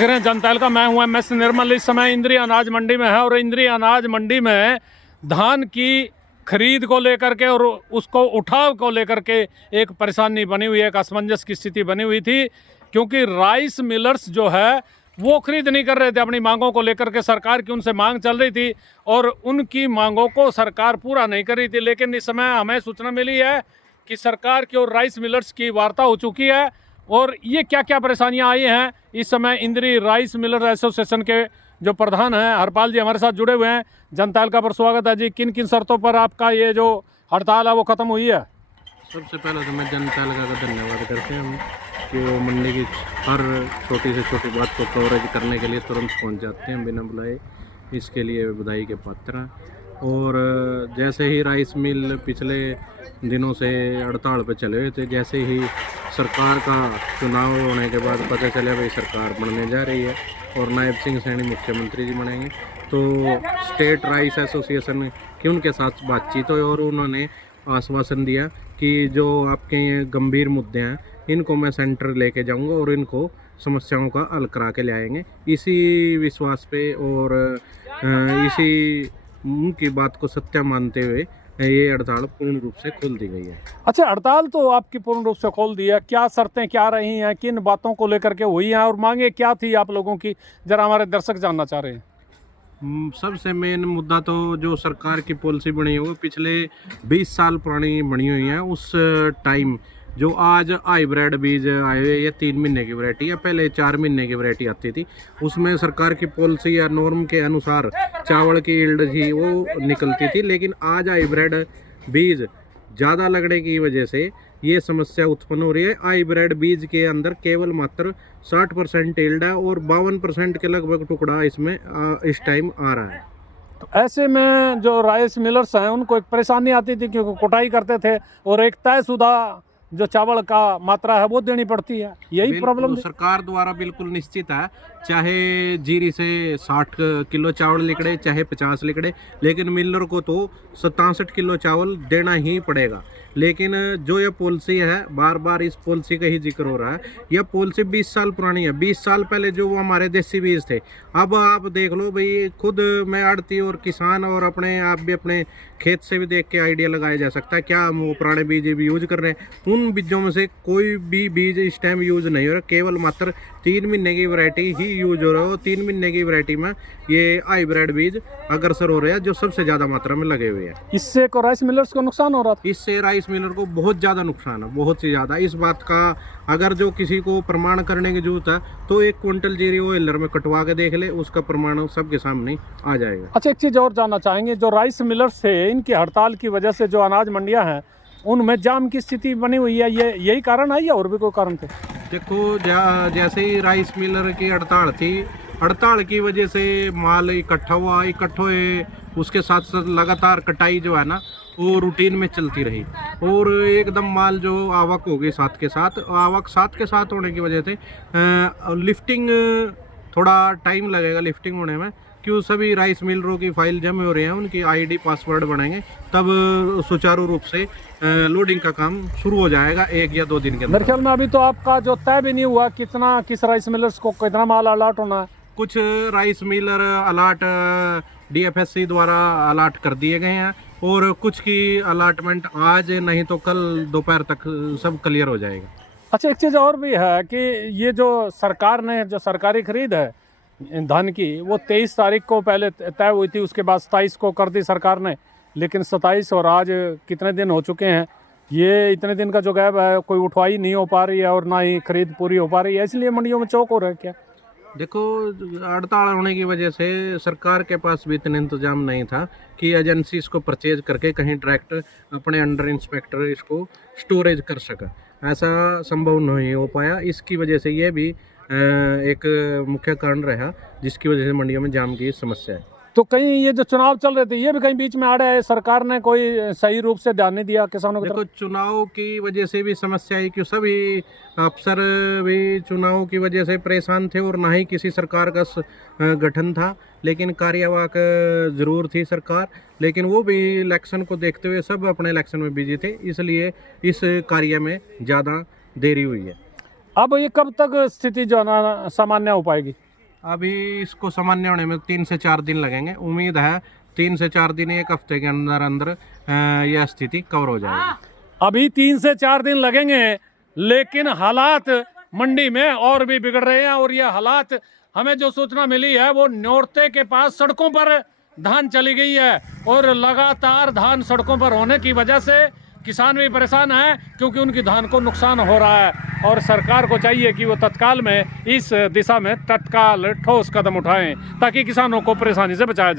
देख रहे हैं जनता का, मैं हूं MS निर्मल। इस समय इंद्री अनाज मंडी में है और इंद्री अनाज मंडी में धान की खरीद को लेकर के और उसको उठाव को लेकर के एक परेशानी बनी हुई है, एक असमंजस की स्थिति बनी हुई थी, क्योंकि राइस मिलर्स जो है वो खरीद नहीं कर रहे थे अपनी मांगों को लेकर के। सरकार की उनसे मांग चल रही थी और उनकी मांगों को सरकार पूरा नहीं कर रही थी। लेकिन इस समय हमें सूचना मिली है कि सरकार की और राइस मिलर्स की वार्ता हो चुकी है और ये क्या क्या परेशानियां आई हैं। इस समय इंद्री राइस मिलर एसोसिएशन के जो प्रधान हैं हरपाल जी हमारे साथ जुड़े हुए हैं। जनता का पर स्वागत है जी। किन किन शर्तों पर आपका ये जो हड़ताल है वो ख़त्म हुई है? सबसे पहले तो मैं जनता का धन्यवाद करते हैं कि वो मंडी की हर छोटी से छोटी बात को कवरेज करने के लिए तुरंत पहुंच जाते हैं बिना बुलाए। इसके लिए बधाई के पात्र हैं। और जैसे ही राइस मिल पिछले दिनों से हड़ताल पे चले हुए थे, जैसे ही सरकार का चुनाव होने के बाद पता चला भाई सरकार बनने जा रही है और नायब सिंह सैनी मुख्यमंत्री जी बनेंगे, तो स्टेट राइस एसोसिएशन की उनके साथ बातचीत हुई और उन्होंने आश्वासन दिया कि जो आपके ये गंभीर मुद्दे हैं इनको मैं सेंटर लेके जाऊंगा और इनको समस्याओं का हल करा के ले आएंगे। इसी विश्वास पे और इसी उनकी बात को सत्य मानते हुए ये हड़ताल पूर्ण रूप से खोल दी गई है। अच्छा, हड़ताल तो आपकी पूर्ण रूप से खोल दी है। क्या शर्तें क्या रही हैं, किन बातों को लेकर के हुई हैं और मांगे क्या थी आप लोगों की, जरा हमारे दर्शक जानना चाह रहे हैं। सबसे मेन मुद्दा तो जो सरकार की पॉलिसी बनी हुई पिछले 20 साल पुरानी बनी हुई है। उस टाइम जो आज हाइब्रिड बीज आए हुए, ये 3 महीने की वैरायटी है, पहले 4 महीने की वैरायटी आती थी। उसमें सरकार की पॉलिसी या नॉर्म के अनुसार चावल की यील्ड थी वो निकलती थी, लेकिन आज हाइब्रिड बीज ज़्यादा लगने की वजह से ये समस्या उत्पन्न हो रही है। हाइब्रिड बीज के अंदर केवल मात्र 60% यील्ड है और 52% के लगभग टुकड़ा इसमें इस टाइम आ रहा है। तो ऐसे में जो राइस मिलर्स हैं उनको एक परेशानी आती थी, क्योंकि कुटाई करते थे और एक तयशुदा जो चावल का मात्रा है वो देनी पड़ती है। यही प्रॉब्लम सरकार द्वारा बिल्कुल निश्चित है, चाहे जीरी से 60 किलो चावल निकले चाहे 50 निकले, लेकिन मिलर को तो 67 किलो चावल देना ही पड़ेगा। लेकिन जो ये पॉलिसी है, बार बार इस पॉलिसी का ही जिक्र हो रहा है, यह पॉलिसी 20 साल पुरानी है। 20 साल पहले जो वो हमारे देसी बीज थे, अब आप देख लो भाई, खुद मैं आड़ती और किसान और अपने आप भी अपने खेत से भी देख के आइडिया लगाया जा सकता है क्या हम वो पुराने बीज भी यूज कर रहे हैं। उन बीजों में से कोई भी बीज इस टाइम यूज नहीं हो रहा, केवल मात्र 3 महीने की वैरायटी ही यूज हो रहा है। 3 महीने की वैरायटी में ये हाइब्रिड बीज अग्रसर हो रहे हैं जो सबसे ज़्यादा मात्रा में लगे हुए हैं। इससे को राइस मिलर्स को नुकसान हो रहा था। इससे राइस मिलर को बहुत ज़्यादा नुकसान है, बहुत ही ज़्यादा। इस बात का अगर जो किसी को प्रमाण करने की जरूरत है तो 1 क्विंटल जीरी वो हिलर में कटवा के देख ले, उसका प्रमाण सबके सामने आ जाएगा। अच्छा, एक चीज़ और जानना चाहेंगे, जो राइस मिलर्स थे इनकी हड़ताल की वजह से जो अनाज मंडियां हैं उनमें जाम की स्थिति बनी हुई है, ये यही कारण है या और भी कोई कारण थे? देखो, जैसे ही राइस मिलर की हड़ताल थी, हड़ताल की वजह से माल इकट्ठा हुए, उसके साथ साथ लगातार कटाई जो है ना वो रूटीन में चलती रही और एकदम माल जो आवक हो गई साथ के साथ होने की वजह से लिफ्टिंग थोड़ा टाइम लगेगा लिफ्टिंग होने में, क्यों सभी राइस मिलरों की फाइल जमे हो रहे हैं, उनकी आईडी पासवर्ड बनेंगे तब सुचारू रूप से लोडिंग का काम शुरू हो जाएगा 1 या 2 दिन के अंदर। मेरे ख्याल में अभी तो आपका जो तय भी नहीं हुआ कितना किस राइस मिलर्स को कितना माल अलॉट होना है। कुछ राइस मिलर अलॉट DFSC द्वारा अलॉट कर दिए गए हैं और कुछ की अलॉटमेंट आज नहीं तो कल दोपहर तक सब क्लियर हो जाएगा। अच्छा, एक चीज़ और भी है कि ये जो सरकार ने जो सरकारी खरीद है धान की वो 23 तारीख को पहले तय हुई थी, उसके बाद 27 को कर दी सरकार ने, लेकिन 27 और आज कितने दिन हो चुके हैं, ये इतने दिन का जो गैप है कोई उठवाई नहीं हो पा रही है और ना ही खरीद पूरी हो पा रही है, इसलिए मंडियों में चौक हो रहा है क्या? देखो, हड़ताल होने की वजह से सरकार के पास भी इतना इंतजाम नहीं था कि एजेंसी इसको परचेज करके कहीं डायरेक्ट अपने अंडर इंस्पेक्टर इसको स्टोरेज कर सका। ऐसा संभव नहीं हो पाया। इसकी वजह से ये भी एक मुख्य कारण रहा जिसकी वजह से मंडियों में जाम की समस्या है। तो कहीं ये जो चुनाव चल रहे थे ये भी कहीं बीच में आ रहा है, सरकार ने कोई सही रूप से ध्यान नहीं दिया किसानों की देखो, तरफ? चुनाव की वजह से भी समस्या है कि सभी अफसर भी चुनाव की वजह से परेशान थे और ना ही किसी सरकार का गठन था, लेकिन कार्यवाहक जरूर थी सरकार, लेकिन वो भी इलेक्शन को देखते हुए सब अपने इलेक्शन में बिजी थे, इसलिए इस कार्य में ज़्यादा देरी हुई है। अब ये कब तक स्थिति जो है ना सामान्य हो पाएगी? अभी इसको सामान्य होने में 3 से 4 दिन लगेंगे। उम्मीद है 3 से 4 दिन, 1 हफ्ते के अंदर अंदर यह स्थिति कवर हो जाएगी। अभी 3 से 4 दिन लगेंगे, लेकिन हालात मंडी में और भी बिगड़ रहे हैं। और ये हालात हमें जो सूचना मिली है वो न्योरते के पास सड़कों पर धान चली गई है, और लगातार धान सड़कों पर होने की वजह से किसान भी परेशान हैं, क्योंकि उनकी धान को नुकसान हो रहा है। और सरकार को चाहिए कि वो तत्काल में इस दिशा में तत्काल ठोस कदम उठाएं, ताकि किसानों को परेशानी से बचाया जाए।